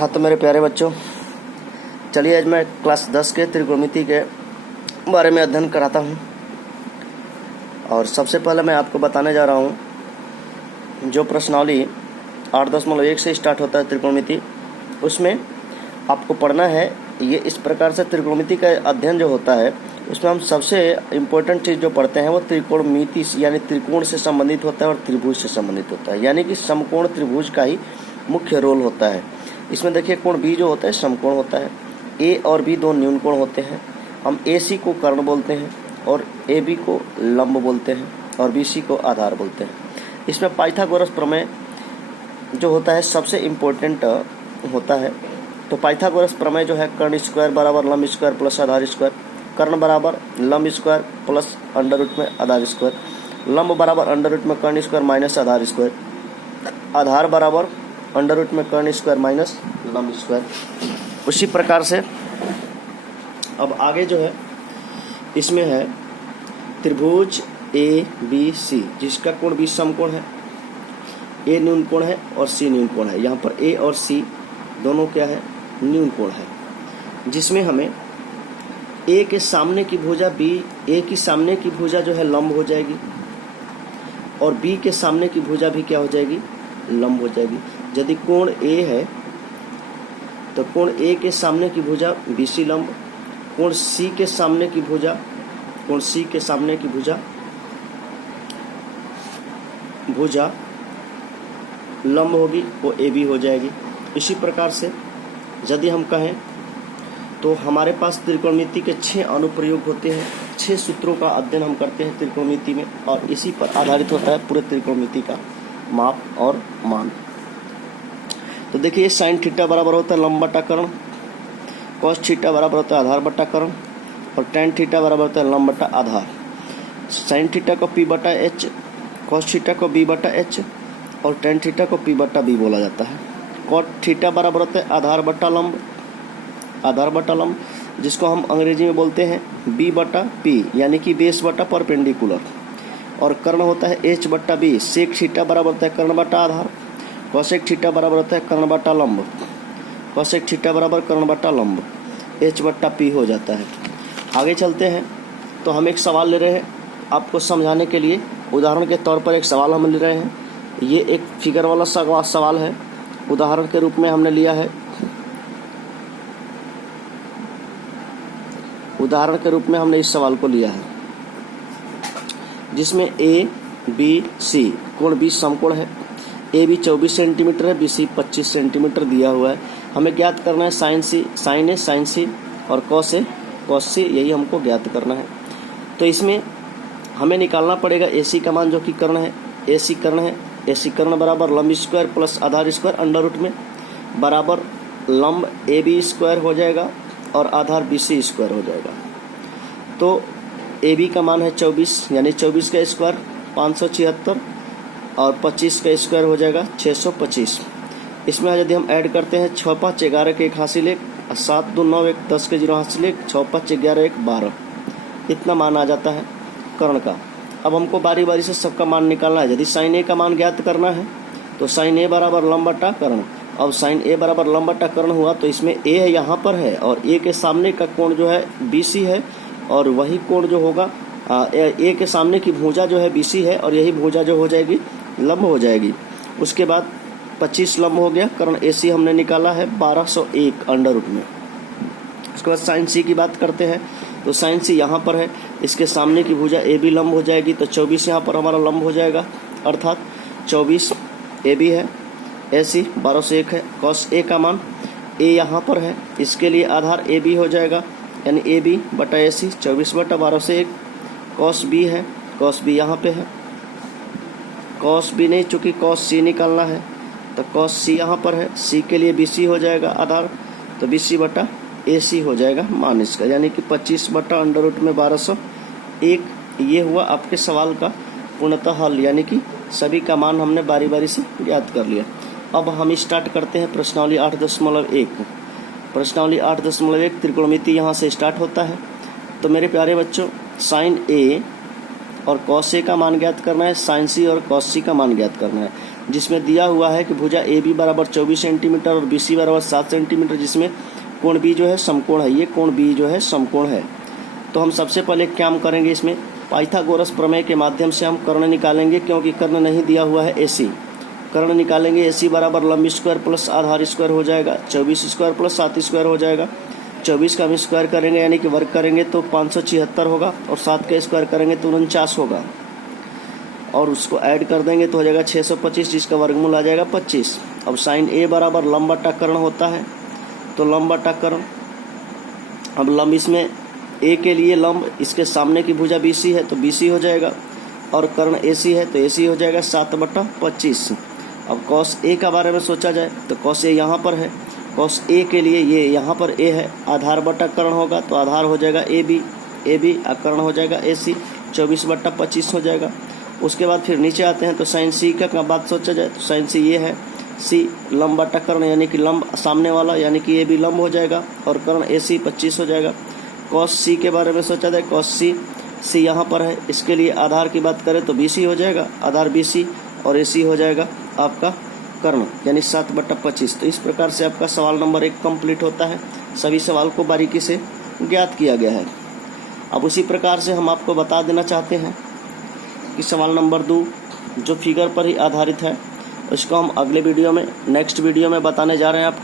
हाँ तो मेरे प्यारे बच्चों, चलिए आज मैं क्लास 10 के त्रिकोणमिति के बारे में अध्ययन कराता हूँ। और सबसे पहले मैं आपको बताने जा रहा हूँ जो प्रश्नावली 8.1 से स्टार्ट होता है त्रिकोणमिति, उसमें आपको पढ़ना है। ये इस प्रकार से त्रिकोणमिति का अध्ययन जो होता है उसमें हम सबसे इम्पोर्टेंट चीज़ जो पढ़ते हैं वो त्रिकोणमिति यानी त्रिकोण से संबंधित होता है और त्रिभुज से संबंधित होता है, यानी कि समकोण त्रिभुज का ही मुख्य रोल होता है। इसमें देखिए कोण बी जो होता है समकोण होता है, ए और बी दो न्यून कोण होते हैं। हम ए सी को कर्ण बोलते हैं और ए बी को लंब बोलते हैं और बी सी को आधार बोलते हैं। इसमें पाइथागोरस प्रमेय जो होता है सबसे इम्पोर्टेंट होता है। तो पाइथागोरस प्रमेय जो है कर्ण स्क्वायर बराबर लंब स्क्वायर प्लस आधार स्क्वायर, कर्ण बराबर लंब स्क्वायर प्लस अंडर रूट में आधार स्क्वायर, लंब बराबर अंडर रूट में कर्ण स्क्वायर माइनस आधार स्क्वायर, आधार बराबर अंडर रूट में कर्ण स्क्वायर माइनस लंब स्क्वायर। उसी प्रकार से अब आगे जो है इसमें है त्रिभुज ए बी सी, जिसका कोण बी समकोण है, ए न्यून कोण है और सी न्यून कोण है। यहाँ पर ए और सी दोनों क्या है, न्यून कोण है, जिसमें हमें ए के सामने की भुजा बी, ए की सामने की भुजा जो है लंब हो जाएगी और बी के सामने की भुजा भी क्या हो जाएगी, लंब हो जाएगी। यदि कोण ए है तो कोण ए के सामने की भुजा बी सी लंब, कोण सी के सामने की भुजा, कोण सी के सामने की भुजा लंब होगी, वो ए बी हो जाएगी। इसी प्रकार से यदि हम कहें तो हमारे पास त्रिकोणमिति के 6 अनुप्रयोग होते हैं, 6 सूत्रों का अध्ययन हम करते हैं त्रिकोणमिति में और इसी पर आधारित होता है पूरे त्रिकोणमिति का माप और मान। तो देखिए साइन थीटा बराबर होता है लंब बटा कर्ण, कॉस थीटा बराबर होता है आधार बटा कर्ण और टेन थीटा बराबर होता है लंब बटा आधार। साइन थीटा को पी बटा एच, कॉस थीटा को बी बटा एच और टेन थीटा को पी बटा बी बोला जाता है। कॉट थीटा बराबर होता है आधार बटा लंब, आधार बटा लंब जिसको हम अंग्रेजी में बोलते हैं बी बटा पी, यानी कि बेस बटा परपेंडिकुलर। और कर्ण होता है एच बटा बी, सेक थीटा बराबर होता है कर्ण बटा आधार, कॉसेक थीटा बराबर होता है कर्ण बटा लंब, कॉसेक थीटा बराबर कर्ण बटा लंब, एच बटा पी हो जाता है। आगे चलते हैं तो हम एक सवाल ले रहे हैं आपको समझाने के लिए। उदाहरण के तौर पर एक सवाल हम ले रहे हैं, ये एक फिगर वाला सवाल है। उदाहरण के रूप में हमने लिया है, उदाहरण के रूप में हमने इस सवाल को लिया है जिसमें ए बी सी कोण बी समकोण है, ए बी 24 सेंटीमीटर है, बी सी 25 सेंटीमीटर दिया हुआ है। हमें ज्ञात करना है साइन सी, साइन ए साइन सी और कॉस ए कॉस सी, यही हमको ज्ञात करना है। तो इसमें हमें निकालना पड़ेगा ए सी का मान जो कि कर्ण है, ए सी कर्ण है, ए सी कर्ण बराबर लंब स्क्वायर प्लस आधार स्क्वायर अंडर रूट में बराबर लंब ए बी स्क्वायर हो जाएगा और आधार बी सी स्क्वायर हो जाएगा। तो ए बी का मान है 24, यानी 24 का स्क्वायर 576 और 25 का स्क्वायर हो जाएगा 625। इसमें यदि हम ऐड करते हैं 6 5 11 के 1 हासिल 1, 7 2 9 1 10 के 0 हासिल 1, 6 5 11 1 12, इतना मान आ जाता है कर्ण का। अब हमको बारी बारी से सबका मान निकालना है। यदि साइन ए का मान ज्ञात करना है तो साइन ए बराबर लंब बटा कर्ण। अब साइन ए बराबर लंब बटा कर्ण हुआ तो इसमें ए है यहाँ पर है और ए के सामने का कोण जो है बी सी है और वही कोण जो होगा ए के सामने की भुजा जो है बी सी है और यही भुजा जो हो जाएगी लंब हो जाएगी। उसके बाद 25 लंब हो गया, कर्ण ए सी हमने निकाला है 1201 अंडर रूट में। उसके बाद साइन सी की बात करते हैं तो साइन सी यहाँ पर है, इसके सामने की भुजा ए बी लंब हो जाएगी तो 24 यहाँ पर हमारा लंब हो जाएगा, अर्थात 24 ए बी है, ए सी 1201 है। कॉस ए का मान ए यहाँ पर है, इसके लिए आधार ए बी हो जाएगा, यानी ए बी बटा ए सी 24 बटा 1201। कॉस बी है, कॉस बी यहाँ पे है, कॉस बी नहीं चूँकि कॉस सी निकालना है तो कॉस सी यहाँ पर है, सी के लिए बी सी हो जाएगा आधार, तो बी सी बटा ए सी हो जाएगा मान इसका, यानी कि 25 बटा अंडर रूट में 1201। ये हुआ आपके सवाल का पूर्णतः हल, यानी कि सभी का मान हमने बारी बारी से ज्ञात कर लिया। अब हम स्टार्ट करते हैं प्रश्नावली 8.1। प्रश्नावली 8.1 त्रिकोणमिति यहाँ से स्टार्ट होता है। तो मेरे प्यारे बच्चों, साइन ए और कॉस ए का मान ज्ञात करना है, साइन सी और कॉस सी का मान ज्ञात करना है। जिसमें दिया हुआ है कि भुजा ए बी बराबर 24 सेंटीमीटर और बी सी बराबर 7 सेंटीमीटर, जिसमें कोण बी जो है समकोण है, ये कोण बी जो है समकोण है। तो हम सबसे पहले क्या करेंगे, इसमें पाइथागोरस प्रमेय के माध्यम से हम कर्ण निकालेंगे, क्योंकि कर्ण नहीं दिया हुआ है AC। कर्ण निकालेंगे, AC बराबर लंब स्क्वायर प्लस आधार स्क्वायर हो जाएगा, 24 स्क्वायर प्लस 7 स्क्वायर हो जाएगा। 24 का हम स्क्वायर करेंगे यानी कि वर्ग करेंगे तो 576 होगा, और 7 का स्क्वायर करेंगे तो 49 होगा, और उसको ऐड कर देंगे तो हो जाएगा 625, जिसका वर्गमूल आ जाएगा 25। अब साइन A बराबर लंब बटा कर्ण होता है, तो लंब बटा कर्ण, अब लंब इसमें A के लिए लंब इसके सामने की भुजा BC है तो BC हो जाएगा, और कर्ण AC है तो AC हो जाएगा 7/25। अब cos A का बारे में सोचा जाए तो cos A यहाँ पर है, cos A के लिए ये यहाँ पर A है, आधार बटा कर्ण होगा तो आधार हो जाएगा AB कर्ण हो जाएगा AC, 24/25 हो जाएगा। उसके बाद फिर नीचे आते हैं तो साइन C का बात सोचा जाए तो साइन C ये है, C लंब बटा कर्ण यानी कि लंब सामने वाला यानी कि AB लंब हो जाएगा, और कर्ण AC 25 हो जाएगा। cos C के बारे में सोचा जाए, cos C यहाँ पर है, इसके लिए आधार की बात करें तो BC हो जाएगा, आधार BC, और AC हो जाएगा आपका कर्ण यानी 7/25। तो इस प्रकार से आपका सवाल नंबर 1 कंप्लीट होता है। सभी सवाल को बारीकी से ज्ञात किया गया है। अब उसी प्रकार से हम आपको बता देना चाहते हैं कि सवाल नंबर 2 जो फिगर पर ही आधारित है, उसको हम अगले वीडियो में, नेक्स्ट वीडियो में बताने जा रहे हैं आपके